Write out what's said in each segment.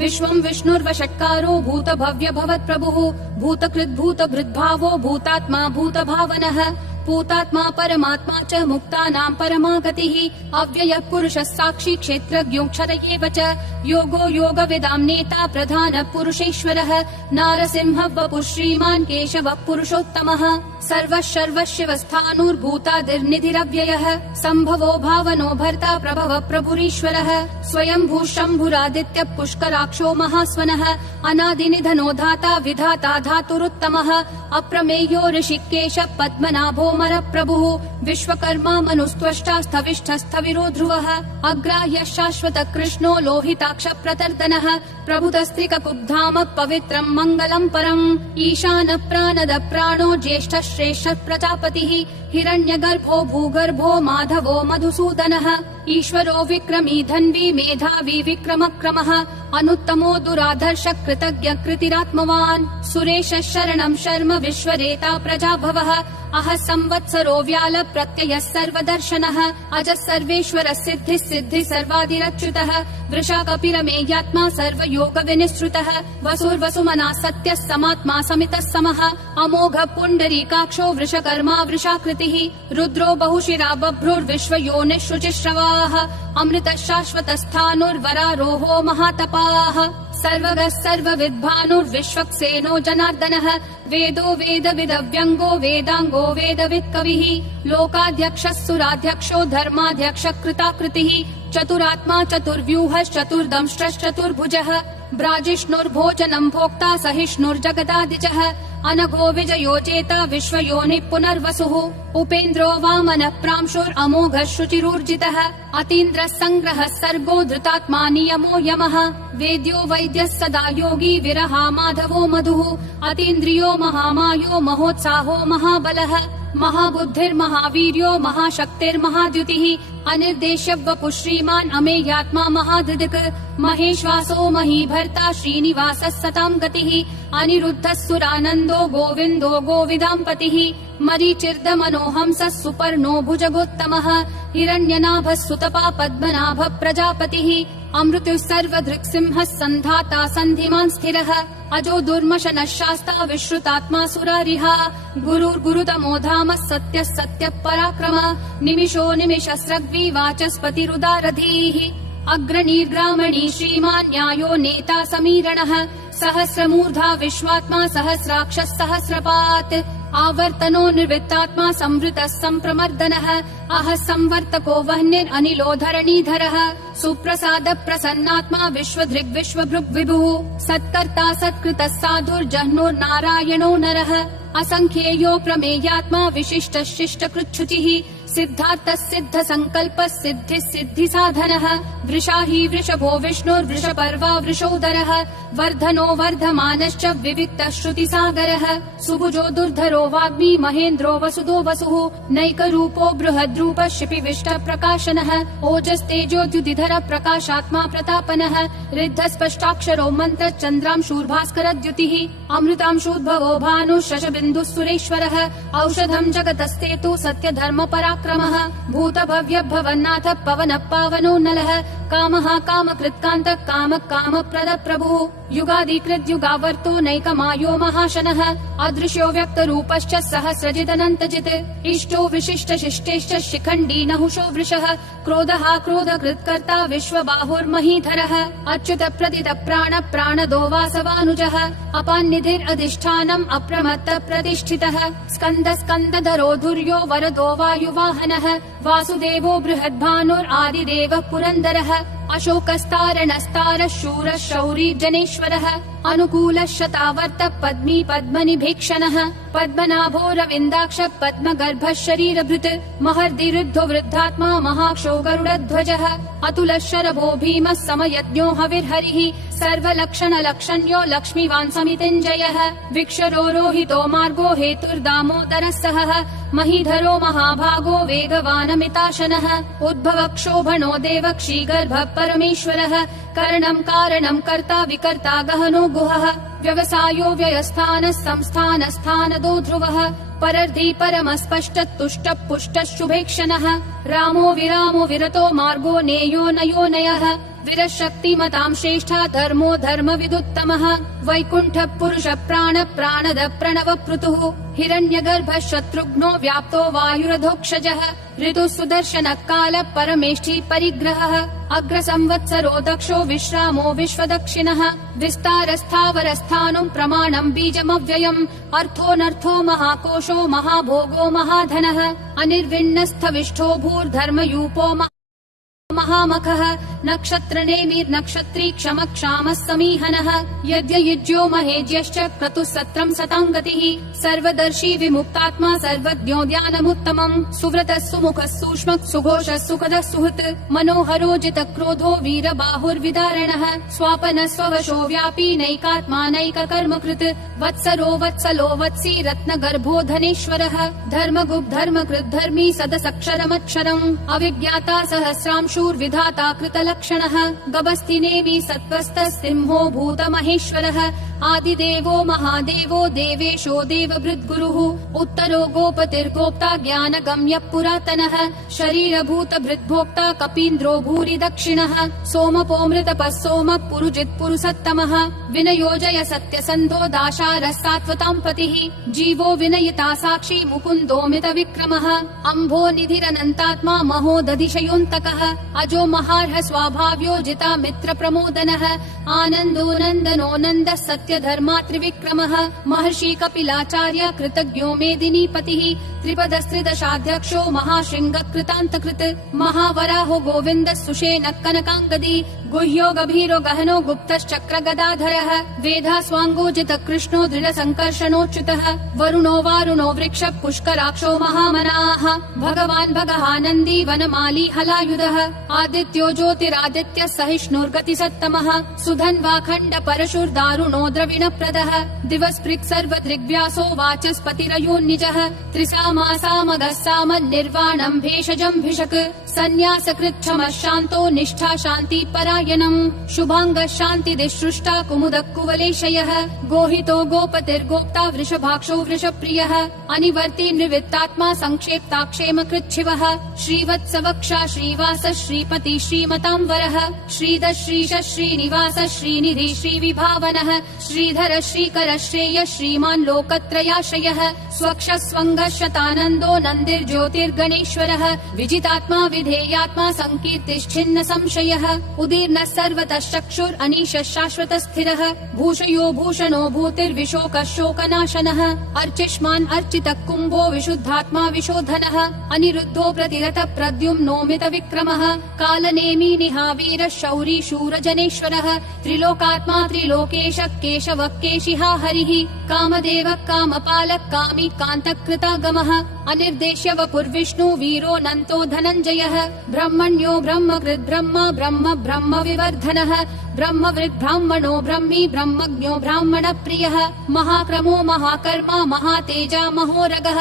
विश्वं विष्णुर्वषट्कारो भूतभव्य भवत्प्रभुः भूतकृद्भूतभृद्भावो भूतात्मा भूतभावनः भूतात्मा परमात्मा च मुक्तानां परमा गतिः अव्ययः पुरुषः साक्षी क्षेत्रज्ञोऽक्षर एव च योगो योगविदां नेता प्रधानः पुरुषेश्वरः नारसिंहः वपुः श्रीमान् केशवः पुरुषोत्तमः सर्वः सर्वशिवस्थाणुर्भूतादिर्निधिरव्ययः सम्भवो भावनो भर्ता प्रभवः प्रभुरीश्वरः स्वयंभू शम्भुरादित्यः पुष्कराक्षो महास्वनः अनादिनिधनो धाता विधाता धातुरुत्तमः अप्रमेयो ऋषिकेशः पद्मनाभो प्रभुः विश्वकर्मा मनुस्त्वष्टा स्थविष्ठस्थविरो ध्रुवः अग्राह्यः शाश्वत कृष्णो लोहिताक्ष प्रतर्दनः प्रभुतस्त्रिककुब्धाम पवित्रम् मङ्गलम् परम् ईशानः प्राणद प्राणो ज्येष्ठः श्रेष्ठः प्रजापतिः हिरण्यगर्भो भूगर्भो माधवो मधुसूदनः ईश्वरो विक्रमी धन्वी मेधावी विक्रमक्रमः अनुत्तमो दुराधर्ष कृतज्ञ कृतिरात्मवान् सुरेशः शरणं शर्म विश्वरेता प्रजाभवः अह संवत्सरो व्याल प्रत्ययः सर्वदर्शनः अजः सर्वेश्वर सिद्धिः सिद्धिः सर्वादिरच्युतः वृषा कपिरमेयात्मा सर्वयोग विनिसृतः वसुर्वसुमना सत्यः समात्मा समितः समः अमोघ पुण्डरीकाक्षो वृषकर्मा वृषाकृतिः रुद्रो बहुशिरा बभ्रुर्विश्वयोनिः शुचिश्रवाः अमृतः शाश्वतस्थाणुर्वरारोहो महातपाः सर्वगः सर्वविद्भानुर्विश्वक्सेनो जनार्दनः वेदो वेदविदव्यङ्गो वेदाङ्गो वेदवित्कविः लोकाध्यक्षः सुराध्यक्षो धर्माध्यक्षः कृताकृतिः चतुरात्मा चतुर्व्यूहश्चतुर्दंष्ट्रश्चतुर्भुजः ब्राजिष्णुर्भोजनम् भोक्ता सहिष्णुर्जगदादिजः अनघो विजयोजेता विश्वयोनिः पुनर्वसुः उपेन्द्रो वामनः प्रांशुरमोघः शुचिरूर्जितः अतीन्द्रः सङ्ग्रहः सर्गो धृतात्मा नियमो यमः वेद्यो वैद्यः सदा योगी विरहा माधवो मधुः अतीन्द्रियो महामायो महोत्साहो महाबलः महाबुद्धिर्महावीर्यो महाशक्तिर्महाद्युतिः अनिर्देश्य वपुः श्रीमान् अमेयात्मा महाधृदिक् महेश्वासो महीभर्ता श्रीनिवासः सतां गतिः अनिरुद्धः सुरानन्दो गोविन्दो गोविदाम्पतिः मरीचिर्दमनोहंसः सुपर्णो भुजगोत्तमः हिरण्यनाभः सुतपा पद्मनाभः प्रजापतिः अमृतुः सर्वधृक्सिंहः सन्धाता सन्धिमान् स्थिरः अजो दुर्मशनः शास्ता विश्रुतात्मा सुरारिः गुरुर्गुरुतमो धामः सत्यः सत्यः पराक्रमः निमिषो निमिषस्रग्वी वाचस्पतिरुदारधीः अग्रणीर्ग्रामणी श्रीमान् न्यायो नेता समीरणः सहस्रमूर्धा विश्वात्मा सहस्राक्षः सहस्रपात् आवर्तनो निर्वृत्तात्मा संवृतः सम्प्रमर्दनः अह संवर्तको वह्निरनिलो धरणीधरः सुप्रसाद प्रसन्नात्मा विश्वधृग् विश्वभृग् विभुः सत्कर्ता सत्कृतः साधुर्जह्नुर्नारायणो नरः असंख्येयो प्रमेयात्मा विशिष्टः शिष्टकृच्छुचिः सिद्धार्थः सिद्ध संकल्पः सिद्धिः सिद्धि साधनः वृषाही वृषभो विष्णुर्वृषपर्वा वृषोदरः वर्धनो वर्धमानश्च विविक्तः श्रुतिसागरः सुभुजो दुर्धरो वाग्मी महेन्द्रो वसुदो वसुः नैकरूपो बृहद्रूपः शिपिविष्ट प्रकाशनः ओजस्तेजोद्युतिधर प्रकाशात्मा प्रतापनः ऋद्धस्पष्टाक्षरो मन्त्र चन्द्रांशूर्भास्करद्युतिः अमृतांशूद्भवो भानुः शशबिन्दुः सुरेश्वरः औषधम् जगतस्तेतु सत्यधर्म पराक्रमः भूतभव्य भवन्नाथ पवनः पावनो नलः कामः कामकृत्कान्तः कामः कामप्रद प्रभुः युगादिकृद्युगावर्तो नैकमायो महाशनः अदृश्यो व्यक्तरूपश्च सहस्रजिदनन्तजित् इष्टो विशिष्ट शिष्टेश्च शिखण्डी नहुषो वृषः क्रोधः क्रोधकृत्कर्ता विश्वबाहुर्महीधरः अच्युत प्रदित प्राण प्राणदो वासवानुजः अपान्निधिरधिष्ठानम् अप्रमत्त प्रतिष्ठितः स्कन्द स्कन्दधरो धुर्यो वरदो वायुवाहनः वासुदेवो बृहद्भानुरादिदेवः पुरन्दरः अशोकस्तारणस्तारः शूरः शौरी जनेश्वरः अनुकूलः शतावर्त पद्मी पद्मनिभीक्षणः पद्मनाभो रविन्दाक्ष पद्मगर्भः शरीरभृत् महर्दिरुद्धो वृद्धात्मा महाक्षो गरुडध्वजः अतुलः शरभो भीमः समयज्ञो हविर्हरिः सर्वलक्षणलक्षण्यो लक्ष्मीवान् समितिञ्जयः विक्षरोहितो मार्गो हेतुर्दामोदरः सहः महीधरो महाभागो वेगवानमिताशनः उद्भवक्षोभणो देवक्षीगर्भः परमेश्वरः करणम् कारणम् कर्ता विकर्ता गहनो गुहः व्यवसायो व्ययस्थानः संस्थानस्थानदो ध्रुवः परर्धी परमस्पष्टतुष्टः पुष्टः शुभेक्षणः रामो विरामो विरतो मार्गो नेयो नयो नयः विरशक्तिमताम् श्रेष्ठा धर्मो धर्मविदुत्तमः वैकुण्ठः पुरुषः प्राण प्राणद प्रणव पृतुः हिरण्यगर्भः शत्रुघ्नो व्याप्तो वायुरधोक्षजः ऋतुः सुदर्शनः कालः परमेष्ठी परिग्रहः अग्रसंवत्सरो दक्षो विश्रामो विश्वदक्षिणः विस्तारस्थावरस्थानुम् प्रमाणम् बीजमव्ययम् अर्थोऽनर्थो महाकोशो महाभोगो महाधनः अनिर्विण्णस्थविष्ठो भूर्धर्मयूपो महामखः नक्षत्रनेमिर्नक्षत्री क्षम क्षामः समीहनः यद्ययुज्यो महेज्यश्च क्रतुः सत्रम् सताम् गतिः सर्वदर्शी विमुक्तात्मा सर्वज्ञो ध्यानमुत्तमम् सुव्रतः सुमुखः सूक्ष्मः सुघोषः सुखदः सुहृत् मनोहरो जितक्रोधो वीरबाहुर्विदारणः स्वापनः स्ववशो व्यापी नैकात्मानैककर्मकृत् वत्सरो वत्सलो वत्सी रत्नगर्भो धनेश्वरः धर्मगुप् धर्मकृत् धर्मी सदसक्षरमक्षरम् अविज्ञाता सहस्रांशूर्विधाता कृतलक्षणः गभस्तिनेमि सत्त्वस्तः सिंहो भूतमहेश्वरः आदिदेवो महादेवो देवेशो देवभृद्गुरुः उत्तरो गोपतिर्गोप्ता ज्ञानगम्यः पुरातनः शरीरभूतभृद्भोक्ता कपीन्द्रो भूरि दक्षिणः सोमपोऽमृतपः सोमः पुरुजित्पुरुषोत्तमः विनयोजय सत्यसन्धो दाशारः सात्वताम् पतिः जीवो विनयिता साक्षी मुकुन्दोऽमितविक्रमः अम्भो निधिरनन्तात्मा महोदधिशयोऽन्तकः अजो महार्ह स्वाभाव्यो जिता मित्रप्रमोदनः आनन्दो नन्दनो नन्दः सत्यधर्मा त्रिविक्रमः महर्षि कपिलाचार्य कृतज्ञो मेदिनीपतिः त्रिपदस्त्रिदशाध्यक्षो महाशृङ्गकृतान्तकृत् महावराहो गोविन्दः सुषेणः कनकाङ्गदी गुह्यो गभीरो गहनो गुप्तश्चक्रगदाधरः वेधास्वाङ्गोजित कृष्णो दृढसङ्कर्षणोच्युतः वरुणो वारुणो वृक्षः पुष्कराक्षो महामनाः भगवान् भगहानन्दी वनमाली हलायुधः आदित्यो ज्योतिरादित्यः सहिष्णुर्गतिसत्तमः सुधन्वाखण्ड परशुर्दारुणो द्रविणप्रदः दिवस्पृक् सर्वदृग्व्यासो वाचस्पतिरयोन्निजः त्रिसामासामगः सामन्निर्वाणम् भेषजम् भिषक् सन्न्यासकृच्छमः शान्तो निष्ठा शान्ति परायणम् शुभाङ्गः शान्तिदिसृष्टा कुमुदः कुवलेशयः गोहितो गोपतिर्गोप्ता वृषभाक्षो वृषप्रियः अनिवर्ति निवृत्तात्मा संक्षेप्ताक्षेमकृच्छिवः श्रीवत्सवक्षा श्रीवास श्रीपति श्रीमताम् वरः श्रीधः श्रीश श्रीनिवास श्रीनिधि श्रीविभावनः श्रीधर श्रीकर श्रेय श्रीमान् लोकत्रयाश्रयः स्वक्ष स्वङ्गः शतानन्दो नन्दिर्ज्योतिर्गणेश्वरः विजितात्मा विधेयात्मा सङ्कीर्तिश्छिन्न संशयः उदीर्णः सर्वतः चक्षुर् अनीशः शाश्वतः स्थिरः भूषयो भूषणो भूतिर्विशोकः शोकनाशनः अर्चिष्मान् अर्चितः कुम्भो विशुद्धात्मा विशोधनः अनिरुद्धो प्रतिरथ प्रद्युम्नोमित विक्रमः कालनेमी निहावीरः शौरी शूरजनेश्वरः त्रिलोकात्मा त्रिलोकेशः केशवः केशिहा हरिः कामदेवः कामपालः कामी कान्तकृतागमः अनिर्देश्य वपुर्विष्णु वीरो नन्तो धनञ्जयः ब्रह्मण्यो ब्रह्मकृद् ब्रह्म ब्रह्म ब्रह्म विवर्धनः ब्रह्मवृद् ब्राह्मणो ब्रह्मी ब्रह्मज्ञो ब्राह्मण प्रियः महाक्रमो महाकर्मा महातेजा महोरगः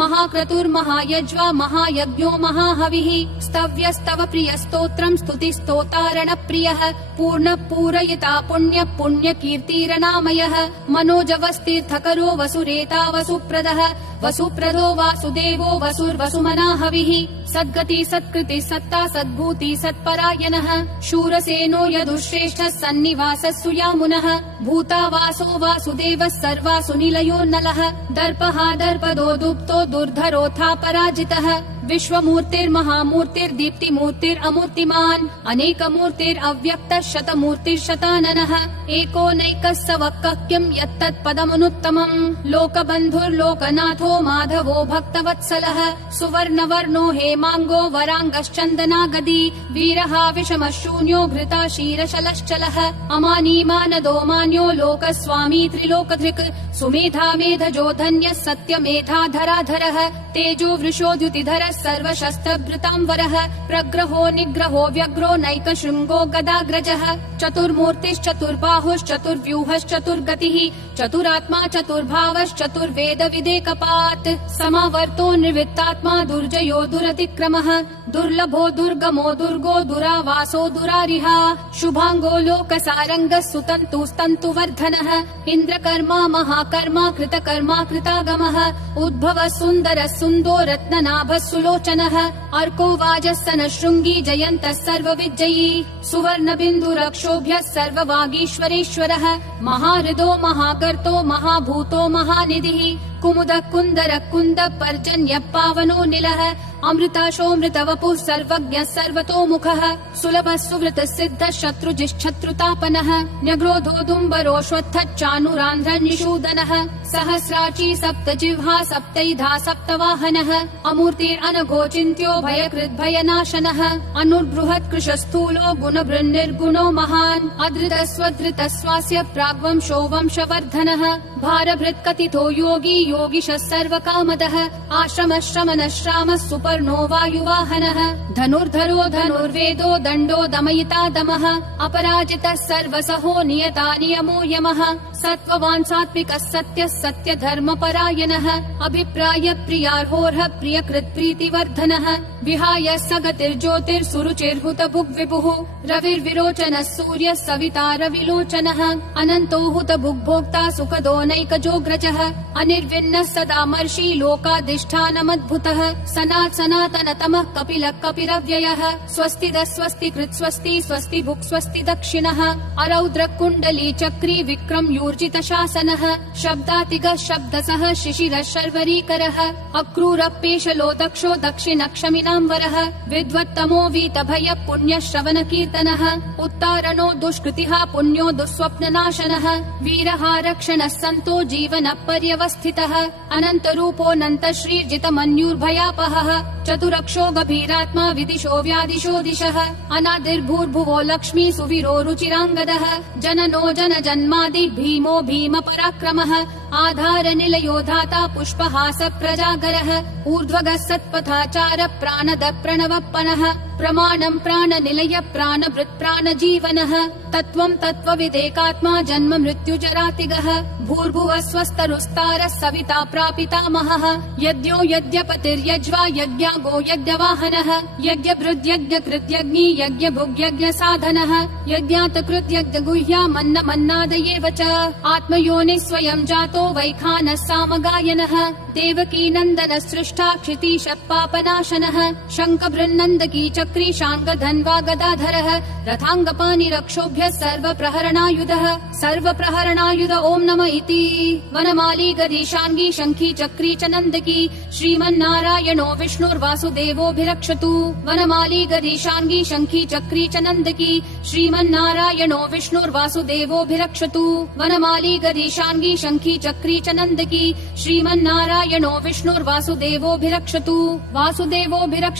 महाक्रतुर्महायज्वा महायज्ञो महाहविः स्तव्यस्तव प्रियस्तोत्रम् स्तुतिस्तोतारण प्रियः पूर्ण पूरयिता पुण्य पुण्यकीर्तिरनामयः मनोजवस्तीर्थकरो वसुरेता वसुप्रदः वसुप्रदो वासुदेवो वसुर्वसुमनाहविः सद्गति सत्कृति सत्ता सद्भूति सत्परायणः शूरसेनो यदुश्रेष्ठः सन्निवासः सुयामुनः भूतावासो वासुदेवः सर्वासु निलयो नलः दर्पः दर्पदो दुप्तो दुर्धरोऽथा पराजितः विश्वमूर्तिर्महामूर्तिर्दीप्तिमूर्तिरमूर्तिमान् अनेकमूर्तिरव्यक्तः शतमूर्तिर्शताननः एकोनैकः सवक्कः यत्तत्पदमनुत्तमम् लोकबन्धुर्लोकनाथो माधवो भक्तवत्सलः सुवर्णवर्णो हेमाङ्गो वराङ्गश्चन्दनागदी वीरः विषमः शून्यो घृता क्षीरशलश्चलः अमानीमानदो मान्यो लोकस्वामी त्रिलोकधृक् सुमेधा मेधजो धन्यः सत्यमेधाधराधरः तेजो वृषोद्युतिधरः सर्वशस्त्रभृतांवरः प्रग्रहो निग्रहो व्यग्रो नैकशृङ्गो गदाग्रजः चतुर्मूर्तिश्चतुर्बाहुश्चतुर्व्यूहश्चतुर्गतिः चतुरात्मा चतुर्भावश्चतुर्वेद विदेकपात् समावर्तो निर्वित्तात्मा दुर्जयो दुरतिक्रमः दुर्लभो दुर्गमो दुर्गो दुरावासो दुरारिहा शुभांगो लोकसारङ्गः सुतन्तुस्तन्तुवर्धनः इन्द्रकर्मा महाकर्मा कृतकर्मा कृतागमः उद्भवः सुन्दरः सुन्दो रत्ननाभः सुलोचनः अर्को वाजस्सनः शृङ्गी जयन्तः सर्वविजयी सुवर्णबिन्दुरक्षोभ्यः सर्ववागीश्वरेश्वरः महाहृदो महाकर्तो महाभूतो महानिधिः कुमुदः कुन्दरः कुन्दः पर्जन्यः पावनो निलः अमृताशोऽमृतवपुः सर्वज्ञः सर्वतोमुखः सुलभः सुवृतः सिद्धः शत्रुजिश्शत्रुतापनः न्यग्रोधोदुम्बरोऽश्वत्थः चाणूरान्ध्रनिषूदनः सहस्राची सप्तजिह्वा सप्तैधा सप्तवाहनः अमूर्तिरनघोचिन्त्यो भयकृद्भयनाशनः अनुर्बृहत्कृशस्थूलो गुणभृन्निर्गुणो महान् अधृतः स्वधृतः स्वास्य प्राग्वंशो वंशवर्धनः भारभृत्कथितो योगी योगिशः सर्वकामदः आश्रमः श्रमणः श्रामः सुपर्णो वायुवाहनः धनुर्धरो धनुर्वेदो दण्डो दमयिता दमः अपराजितः सर्वसहो नियता नियमो यमः सत्त्ववान् सात्विकः सत्यः सत्यधर्मपरायणः अभिप्राय प्रियार्होर्ह प्रियकृत् प्रीतिवर्धनः विहाय सगतिर्ज्योतिर्सुरुचिर्हुत भुग्विभुः रविर्विरोचनः सूर्यः सविता रविलोचनः अनन्तो हुत भुग्भोक्ता सुखदो नैकजोग्रजः अनिर्विन्नः सदा मर्षि लोकाधिष्ठानमद्भुतः सनातनतमः कपिलः कपिरव्ययः स्वस्तिदः स्वस्तिकृत् स्वस्ति स्वस्ति भुक् स्वस्ति दक्षिणः अरौद्र कुण्डली चक्री विक्रम यूर्जित शासनः शब्दातिगः शब्दसः शिशिरः शर्वरीकरः अक्रूरपेशलो दक्षो दक्षिणक्षमिनाम्बरः विद्वत्तमो वीतभय पुण्यः श्रवण कीर्तनः उत्तारणो दुष्कृतिः पुण्यो दुःस्वप्ननाशनः वीरः रक्षणः सन्तो जीवनः पर्यवस्थितः अनन्तरूपोऽनन्त श्रीर्जितमन्युर्भयापहः चतुरक्षो गभीरात्मा विदिशो व्यादिशो दिशः अनादिर्भूर्भुवो लक्ष्मी सुवीरो रुचिराङ्गदः जननो जन जन्मादि भीमो भीम पराक्रमः आधार निलयो धाता पुष्पहास प्रजागरः ऊर्ध्वगः सत्पथाचार प्राणद प्रणवप्पनः प्रमाणं प्राणनिलय प्राणभृत् प्राणजीवनः तत्त्वं तत्त्वविदेकात्मा जन्म मृत्युजरातिगः भूर्भुवः स्वस्तरुस्तारः सविता प्रापितामहः यज्ञो यज्ञपतिर्यज्वा यज्ञागो यज्ञवाहनः यज्ञभृद्यज्ञकृत्यग्नि यज्ञभुग्यज्ञसाधनः यज्ञातकृत्यज्ञगुह्यामन्नमन्नादयेव च आत्मयोनिः स्वयं जातो वैखानः सामगायनः देवकी नन्दनः सृष्टा क्षितीशः पापनाशनः शङ्खबृन्नन्दकी चक्री शाङ्गधन्वा गदाधरः रथाङ्गपाणिरक्षोभ्यः सर्वप्रहरणायुध ॐ नमः इति वनमाली गदीशाङ्गी शङ्खी चक्री च नन्दकी श्रीमन्नारायणो विष्णुर्वासुदेवोऽभिरक्षतु वनमाली गदीशाङ्गी शङ्खी चक्री च नन्दकी श्रीमन्नारायणो विष्णुर्वासुदेवोऽभिरक्षतु वनमाली गदीशाङ्गी शङ्खी चक्री च नन्दकी श्रीमन्नारायणो विष्णुर्वासुदेवोऽभिरक्षतु वासुदेवोऽभिरक्षतु